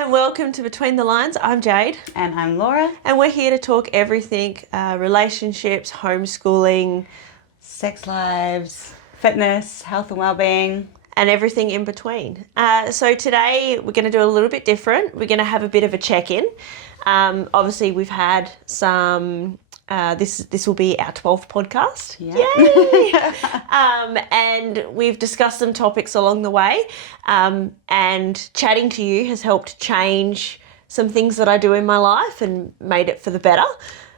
And welcome to Between the Lines. I'm Jade. And I'm Laura. And we're here to talk everything relationships, homeschooling, sex lives, fitness, health and well-being. And everything in between. So today we're going to do a little bit different. We're going to have a bit of a check-in. Obviously we've had some... this will be our 12th podcast. Yeah. Yay! And we've discussed some topics along the way. And chatting to you has helped change some things that I do in my life and made it for the better.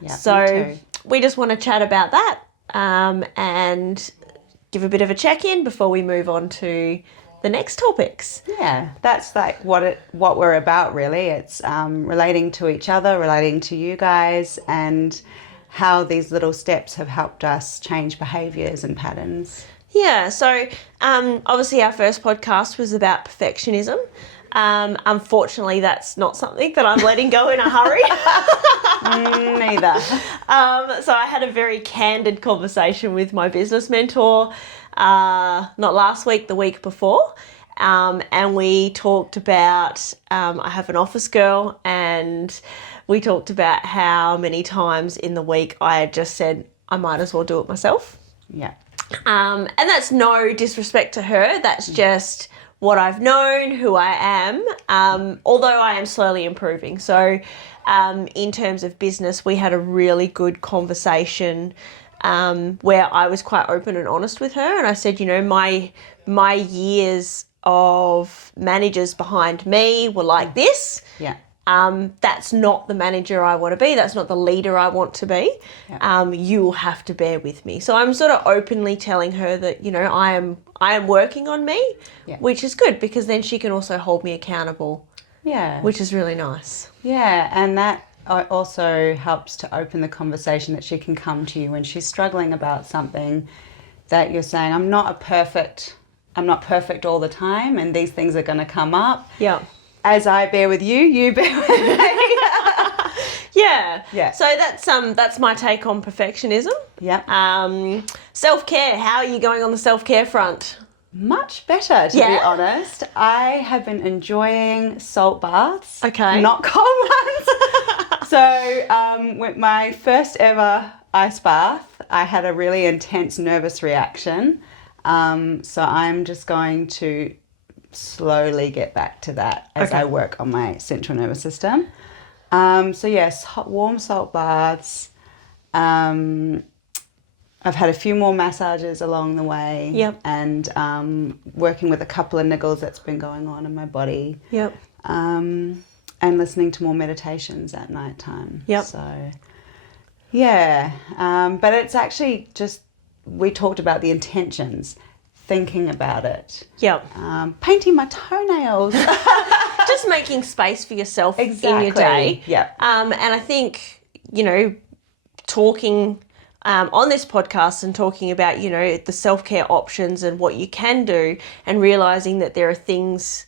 Yeah, so we just want to chat about that and give a bit of a check-in before we move on to the next topics. Yeah, that's like what we're about really. It's relating to each other, relating to you guys, and how these little steps have helped us change behaviours and patterns. Yeah, so obviously our first podcast was about perfectionism. Unfortunately, that's not something that I'm letting go in a hurry. Neither. So I had a very candid conversation with my business mentor, not last week, the week before. And we talked about, I have an office girl, and we talked about how many times in the week I had just said, I might as well do it myself. Yeah. And that's no disrespect to her. That's just what I've known, who I am, although I am slowly improving. So in terms of business, we had a really good conversation where I was quite open and honest with her. And I said, you know, my years of managers behind me were like this. Yeah. That's not the manager I want to be. That's not the leader I want to be. Yeah. You will have to bear with me. So I'm sort of openly telling her that, you know, I am working on me, which is good because then she can also hold me accountable. Yeah. Which is really nice. Yeah, and that also helps to open the conversation that she can come to you when she's struggling about something that you're saying, I'm not perfect all the time, and these things are going to come up. Yeah. As I bear with you, you bear with me. Yeah. Yeah. So that's my take on perfectionism. Yeah. Self-care. How are you going on the self-care front? Much better, to be honest. I have been enjoying salt baths. Okay. Not cold ones. So with my first ever ice bath, I had a really intense nervous reaction. So I'm just going to slowly get back to that as I work on my central nervous system. So yes, warm salt baths. I've had a few more massages along the way. Yep. And working with a couple of niggles that's been going on in my body. Yep. And listening to more meditations at night time. Yep. So yeah. But it's actually just, we talked about the intentions, thinking about it. Yep. Painting my toenails. Just making space for yourself in your day. Exactly. Yeah. And I think, you know, talking on this podcast and talking about, you know, the self-care options and what you can do, and realising that there are things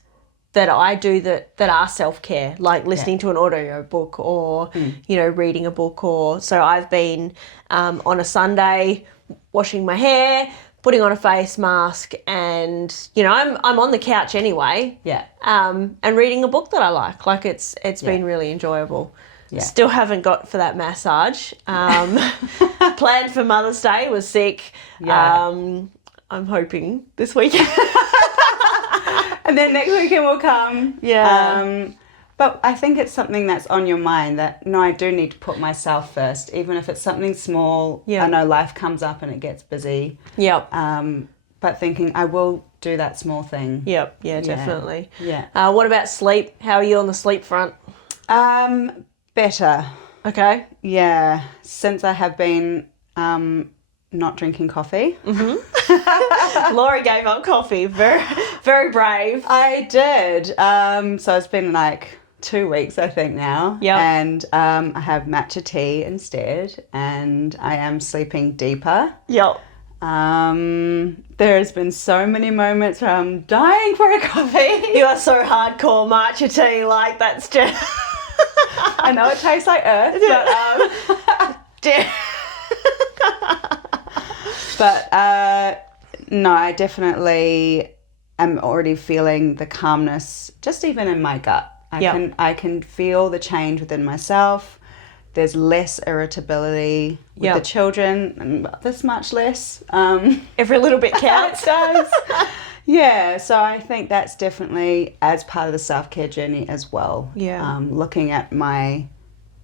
that I do that are self-care, like listening to an audio book or, you know, reading a book. Or so I've been on a Sunday washing my hair, putting on a face mask, and, you know, I'm on the couch anyway. Yeah. And reading a book that I like. Like it's been really enjoyable. Yeah. Still haven't got for that massage. Planned for Mother's Day, was sick. Yeah. I'm hoping this weekend. And then next weekend will come. Yeah. But I think it's something that's on your mind that, no, I do need to put myself first, even if it's something small. Yeah. I know life comes up and it gets busy. Yep. But thinking, I will do that small thing. Yep. Yeah, definitely. Yeah. What about sleep? How are you on the sleep front? Better. Okay. Yeah. Since I have been not drinking coffee. Mm-hmm. Laura gave up coffee. Very, very brave. I did. So it's been like 2 weeks, I think now. Yeah. And I have matcha tea instead, and I am sleeping deeper. Yep. There has been so many moments where I'm dying for a coffee. You are so hardcore matcha tea, like that's just... I know it tastes like earth, but no, I definitely am already feeling the calmness, just even in my gut. I can feel the change within myself. There's less irritability with the children, and this much less. Every little bit counts. Does. Yeah, so I think that's definitely as part of the self-care journey as well. Yeah. Looking at my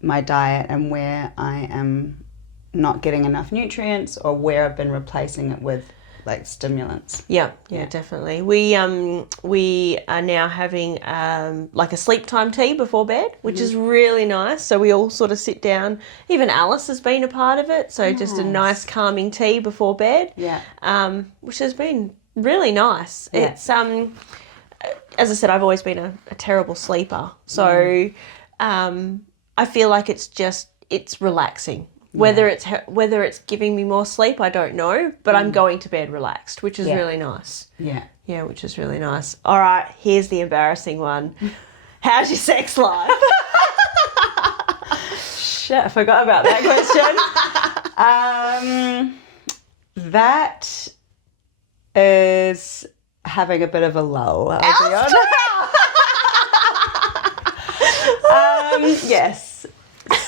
diet and where I am not getting enough nutrients, or where I've been replacing it with like stimulants. Yeah, definitely. We are now having like a sleep time tea before bed, which is really nice. So we all sort of sit down. Even Alice has been a part of it. So just a nice calming tea before bed. Yeah. Which has been really nice. Yeah. It's as I said, I've always been a terrible sleeper. So I feel like it's relaxing. Whether it's giving me more sleep, I don't know, but I'm going to bed relaxed, which is really nice. Yeah. Yeah, which is really nice. All right, here's the embarrassing one. How's your sex life? Shit, I forgot about that question. That is having a bit of a lull, I'll be honest. Yes.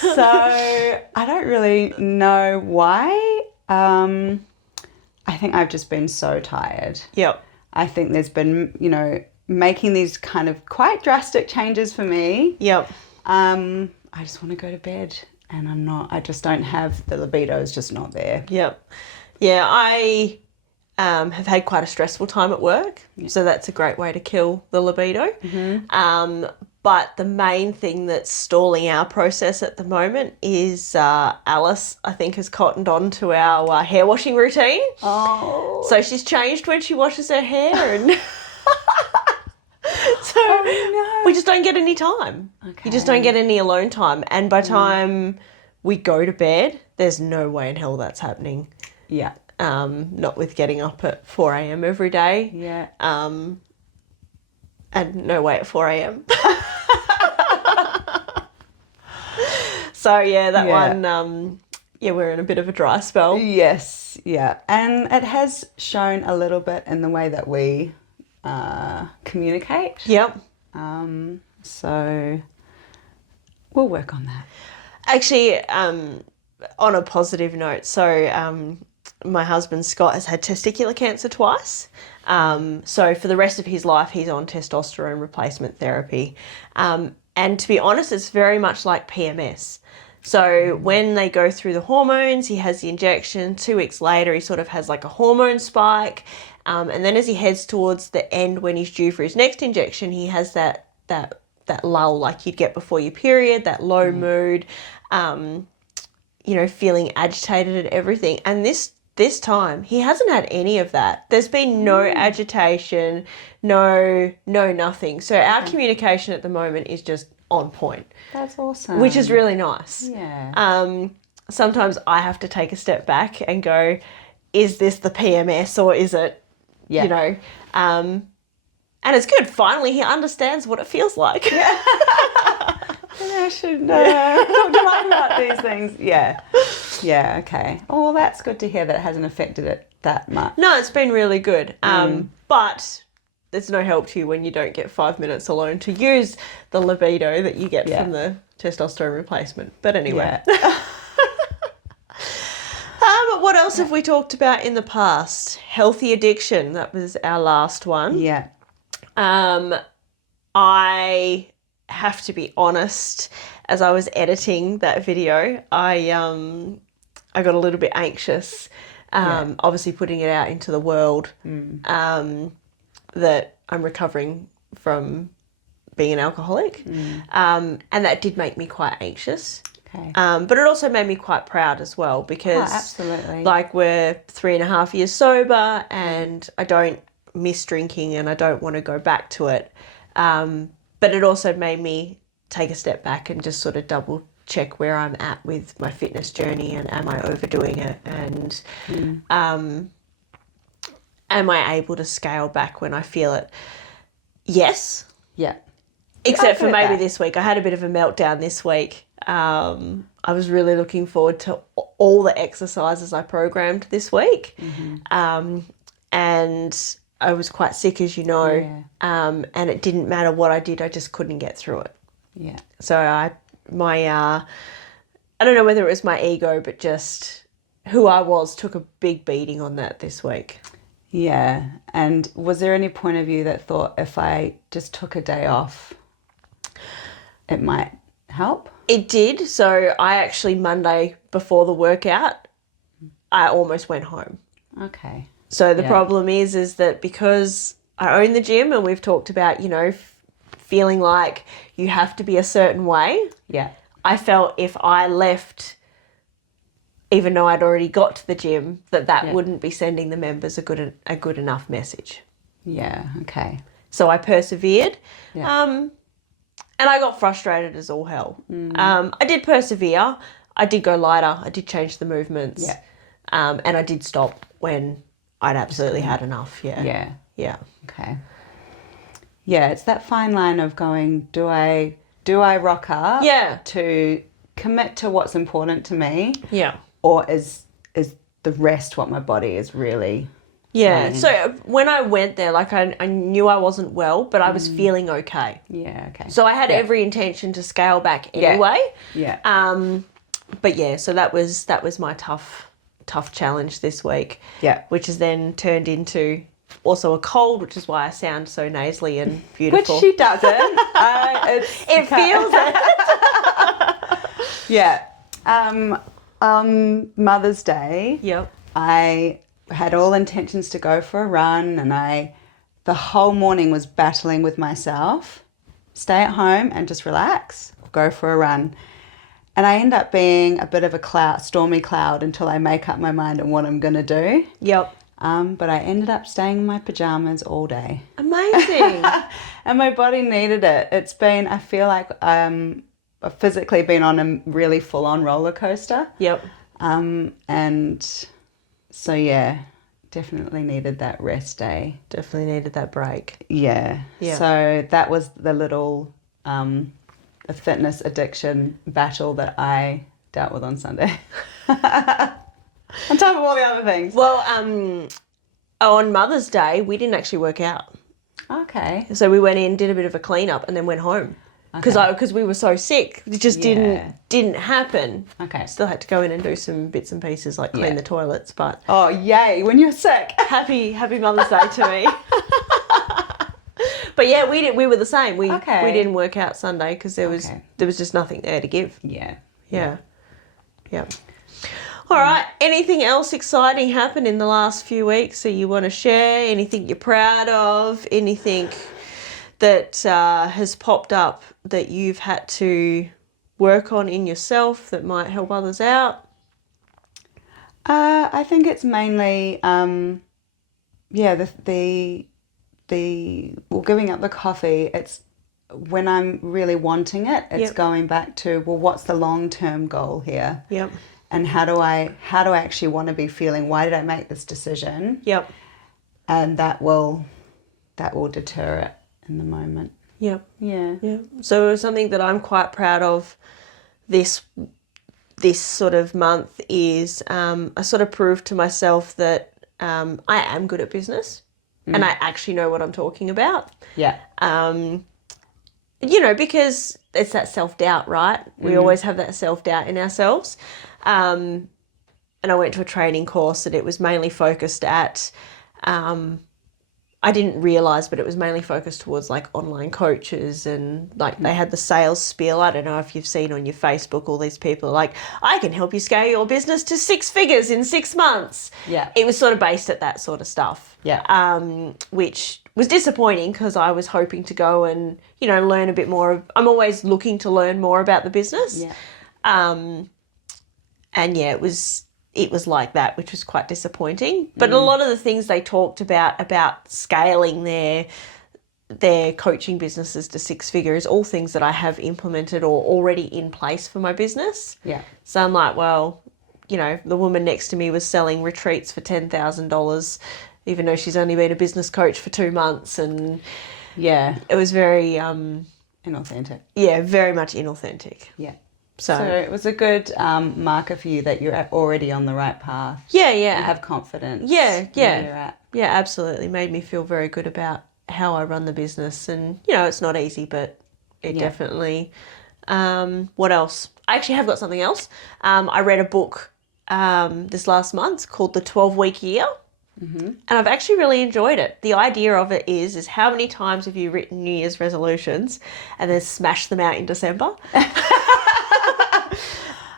So I don't really know why. I think I've just been so tired. Yep. I think there's been, making these kind of quite drastic changes for me. Yep. I just want to go to bed, and I just don't have, the libido is just not there. Yep. Yeah, I have had quite a stressful time at work, so that's a great way to kill the libido. Mm-hmm. But the main thing that's stalling our process at the moment is Alice, I think, has cottoned on to our hair washing routine. Oh. So she's changed when she washes her hair, and so we just don't get any time. Okay. You just don't get any alone time. And by the time we go to bed, there's no way in hell that's happening. Yeah. Not with getting up at 4 a.m. every day. Yeah. And no way at 4 a.m. So that one, we're in a bit of a dry spell. Yes, yeah. And it has shown a little bit in the way that we communicate. Yep. So we'll work on that. Actually, on a positive note, so my husband Scott has had testicular cancer twice. So for the rest of his life, he's on testosterone replacement therapy. And to be honest, it's very much like PMS. So when they go through the hormones, he has the injection. 2 weeks later, he sort of has like a hormone spike. And then as he heads towards the end when he's due for his next injection, he has that lull like you'd get before your period, that low mood, feeling agitated and everything. And this time, he hasn't had any of that. There's been no agitation, no nothing. So our communication at the moment is just on point. That's awesome. Which is really nice. Yeah. Sometimes I have to take a step back and go, is this the PMS or is it, and it's good. Finally, he understands what it feels like. Yeah. I should talk to Mum about these things. Yeah. Yeah, okay. Oh, well, that's good to hear that it hasn't affected it that much. No, it's been really good. But there's no help to you when you don't get 5 minutes alone to use the libido that you get from the testosterone replacement. But anyway. Yeah. What else have we talked about in the past? Healthy addiction. That was our last one. Yeah. I have to be honest, as I was editing that video, I got a little bit anxious, obviously putting it out into the world, that I'm recovering from being an alcoholic, and that did make me quite anxious. Okay. But it also made me quite proud as well because absolutely. Like we're 3.5 years sober and I don't miss drinking and I don't want to go back to it. But it also made me take a step back and just sort of double check where I'm at with my fitness journey and am I overdoing it and am I able to scale back when I feel it? Yes. Yeah. Except for maybe this week. I had a bit of a meltdown this week. I was really looking forward to all the exercises I programmed this week. And I was quite sick, as you know, and it didn't matter what I did, I just couldn't get through it. Yeah. So I don't know whether it was my ego, but just who I was took a big beating on that this week. Yeah. And was there any point of you that thought if I just took a day off, it might help? It did. So I actually, Monday before the workout, I almost went home. Okay. So the Yeah. problem is that because I own the gym and we've talked about, feeling like you have to be a certain way, Yeah. I felt if I left, even though I'd already got to the gym, that Yeah. wouldn't be sending the members a good enough message. Yeah. Okay. So I persevered. Yeah. And I got frustrated as all hell. I did persevere. I did go lighter. I did change the movements. Yeah. And I did stop when I'd absolutely had enough. Yeah. Yeah. Yeah. Okay. Yeah, it's that fine line of going, do I rock up Yeah. to commit to what's important to me, Yeah. or is the rest what my body is really Yeah. saying? So when I went there, like I knew I wasn't well, but I was feeling okay. Yeah, okay. So I had Yeah. every intention to scale back anyway. Yeah. But yeah, so that was my tough challenge this week. Yeah. Which has then turned into also a cold, which is why I sound so nasally and beautiful. Which she doesn't. It feels it. Yeah. On Mother's Day, Yep. I had all intentions to go for a run, and the whole morning was battling with myself. Stay at home and just relax, go for a run. And I end up being a bit of a stormy cloud until I make up my mind on what I'm going to do. Yep. But I ended up staying in my pajamas all day. Amazing. And my body needed it. I feel like I've physically been on a really full-on roller coaster. Yep. And so, yeah, definitely needed that rest day. Definitely needed that break. Yeah. Yeah. So that was the little a fitness addiction battle that I dealt with on Sunday. On top of all the other things. Well, on Mother's Day, we didn't actually work out. Okay. So we went in, did a bit of a clean-up, and then went home. Because we were so sick. It just didn't happen. Okay. Still had to go in and do some bits and pieces like clean the toilets, but Oh, yay, when you're sick. happy Mother's Day to me. But yeah, we were the same. We didn't work out Sunday because there was just nothing there to give. Yeah. Yeah. All right. Anything else exciting happened in the last few weeks that you want to share? Anything you're proud of? Anything that has popped up that you've had to work on in yourself that might help others out? I think it's mainly, giving up the coffee. It's when I'm really wanting it. It's going back to, well, what's the long-term goal here? Yep. And how do I actually want to be feeling? Why did I make this decision? Yep. And that will deter it in the moment. Yep. Yeah. Yeah. So something that I'm quite proud of this sort of month is I sort of proved to myself that I am good at business and I actually know what I'm talking about. Yeah. Because it's that self-doubt, right? We always have that self-doubt in ourselves. And I went to a training course and it was mainly focused at, I didn't realise, but it was mainly focused towards like online coaches and like they had the sales spiel. I don't know if you've seen on your Facebook, all these people are like, I can help you scale your business to 6 figures in 6 months. Yeah. It was sort of based at that sort of stuff. Yeah. Which was disappointing because I was hoping to go and, learn a bit more. I'm always looking to learn more about the business. Yeah. And yeah, it was like that, which was quite disappointing. But a lot of the things they talked about scaling their coaching businesses to 6 figures, all things that I have implemented or already in place for my business. Yeah. So I'm like, well, the woman next to me was selling retreats for $10,000, even though she's only been a business coach for 2 months. And Yeah. it was very, Inauthentic. yeah, very much inauthentic. Yeah. So it was a good marker for you that you're already on the right path. yeah. And have confidence. Yeah. Where you're at. Yeah, absolutely. Made me feel very good about how I run the business. And, it's not easy, but It Yeah. definitely. What else? I actually have got something else. I read a book this last month called The 12-Week Year. And I've actually really enjoyed it. The idea of it is how many times have you written New Year's resolutions and then smashed them out in December?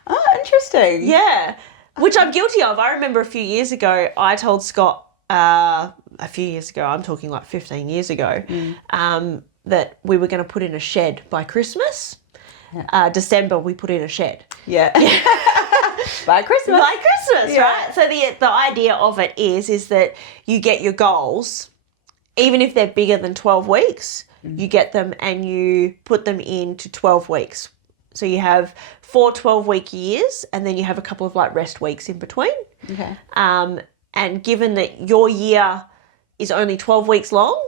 Oh, interesting. Yeah, which I'm guilty of. I remember a few years ago, I told Scott, a few years ago, I'm talking like 15 years ago, that we were going to put in a shed by Christmas. December, we put in a shed. Yeah. By Christmas. By Christmas, Yeah. right? So the idea of it is that you get your goals, even if they're bigger than 12 weeks, you get them and you put them into 12 weeks. So you have 4 12-week years, and then you have a couple of like rest weeks in between. Okay. And given that your year is only 12 weeks long,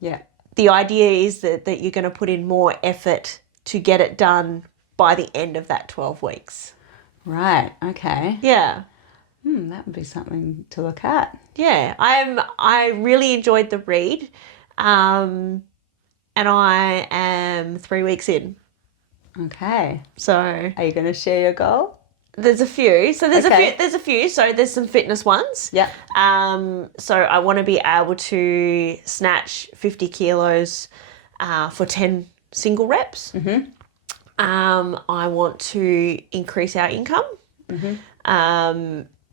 Yeah. the idea is that you're going to put in more effort to get it done by the end of that 12 weeks. Right. Okay. Yeah. That would be something to look at. Yeah. I really enjoyed the read. And I am 3 weeks in. Okay. So Are you going to share your goal? there's a few. So there's Okay. a few. So there's some fitness ones. Yeah. So I want to be able to snatch 50 kilos for 10 single reps. I want to increase our income.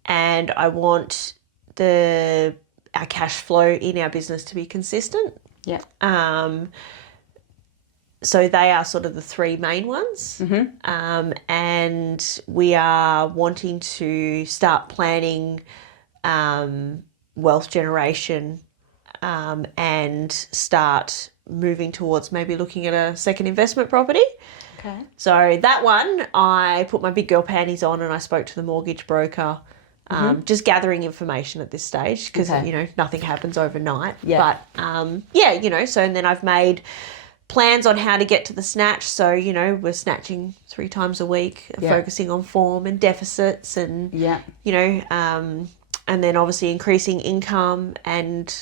And I want our cash flow in our business to be consistent. Yeah. So they are sort of the 3 main ones. And we are wanting to start planning wealth generation and start moving towards maybe looking at a second investment property. Okay. So that one, I put my big girl panties on and I spoke to the mortgage broker, just gathering information at this stage because, Okay. Nothing happens overnight. Yeah. But, so and then I've made plans on how to get to the snatch. So, we're snatching 3 times a week, focusing on form and deficits and, Yeah. And then obviously increasing income and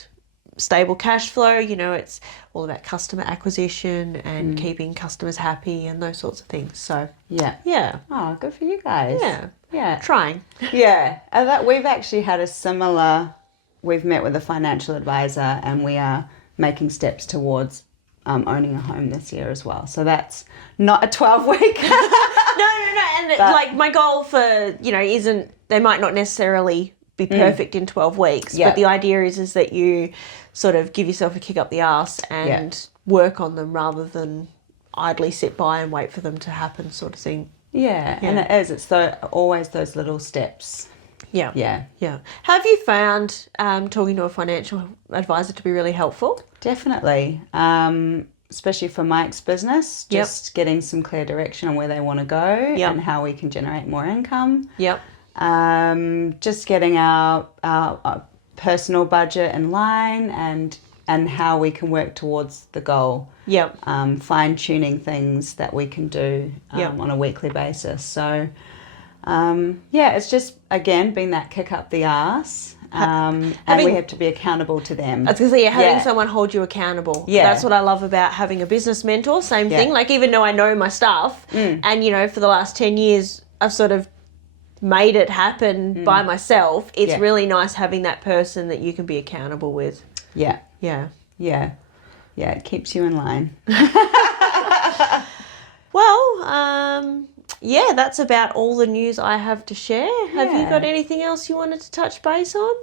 stable cash flow. It's all about customer acquisition and keeping customers happy and those sorts of things. So, Yeah. yeah. Oh, good for you guys. Yeah. Yeah. Trying. Yeah. We've actually had we've met with a financial advisor and we are making steps towards owning a home this year as well. So that's not a 12-week. No. And like my goal for, isn't, they might not necessarily be perfect in 12 weeks. Yeah. But the idea is that you sort of give yourself a kick up the arse and work on them rather than idly sit by and wait for them to happen sort of thing. Yeah. And it is. It's always those little steps. Yeah. Yeah. Yeah. Have you found talking to a financial advisor to be really helpful? Definitely. Especially for Mike's business, just getting some clear direction on where they want to go and how we can generate more income. Yep. Just getting our personal budget in line and how we can work towards the goal. Yep. Fine-tuning things that we can do on a weekly basis. So, it's just, again, being that kick up the arse. And we have to be accountable to them. I was going to say, having someone hold you accountable. Yeah. That's what I love about having a business mentor. Same thing. Like, even though I know my stuff and, for the last 10 years, I've sort of made it happen by myself. It's really nice having that person that you can be accountable with. Yeah. Yeah. Yeah. Yeah, it keeps you in line. Well, that's about all the news I have to share. Have you got anything else you wanted to touch base on?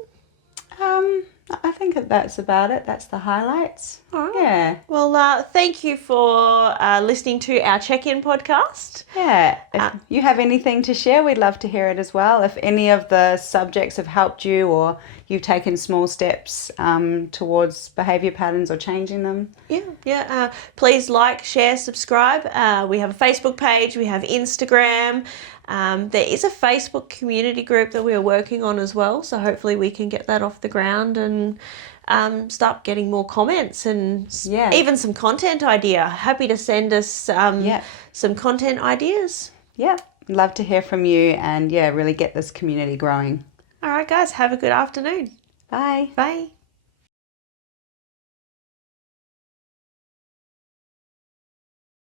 I think that's about it. That's the highlights. All right. Yeah. Well, thank you for listening to our check-in podcast. Yeah. If you have anything to share, we'd love to hear it as well. If any of the subjects have helped you or you've taken small steps towards behaviour patterns or changing them. Yeah. Please like, share, subscribe. We have a Facebook page. We have Instagram. There is a Facebook community group that we are working on as well. So hopefully we can get that off the ground and start getting more comments and even some content idea. Happy to send us some content ideas. Yeah. Love to hear from you and really get this community growing. All right, guys. Have a good afternoon. Bye. Bye.